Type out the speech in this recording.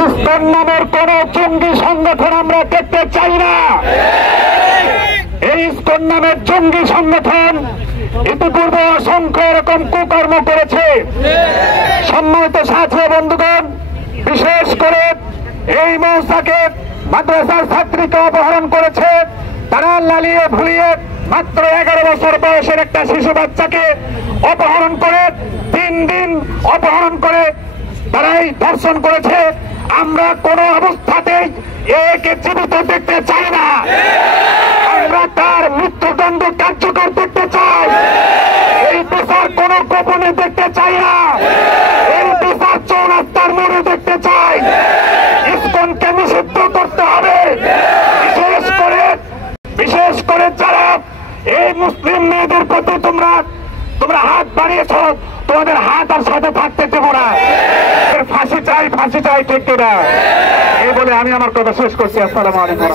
ISKCON নামের কোন জঙ্গি সংগঠন আমরা দেখতে চাই না। এই ইসকন নামের জঙ্গি সংগঠন ইতিপূর্বে অসংখ্য এরকম কুকর্ম করেছে। সম্মানিত ছাত্র বন্ধুগণ, বিশেষ করে এই মৌসাকে মাদ্রাসার ছাত্রীকে অপহরণ করেছে। তারা লালিয়ে ভুলিয়ে মাত্র 11 বছর বয়সের একটা শিশু বাচ্চাকে অপহরণ করে 3 দিন অপহরণ করে তারাই ধর্ষণ করেছে। আমরা কোন অবস্থাতেই একে জীবিত দেখতে চাই না। আমরা তার মৃত্যুদণ্ড কার্যকর দেখতে চাই। এই বিচার কোন গোপনে দেখতে চাই না। এই বিচার চৌরাস্তার মোড়ে দেখতে চাই। ইসকনকে নিষিদ্ধ করতে হবে। বিশেষ করে যারা এই মুসলিম মেয়েদের প্রতি তোমরা হাত বাড়িয়েছ, তোমাদের হাত আর সাথে থাকতে দেবো না। ফাঁসি চাই, ঠিক কিনা? এই বলে আমি আমার কথা শেষ করছি। আসসালামু আলাইকুম।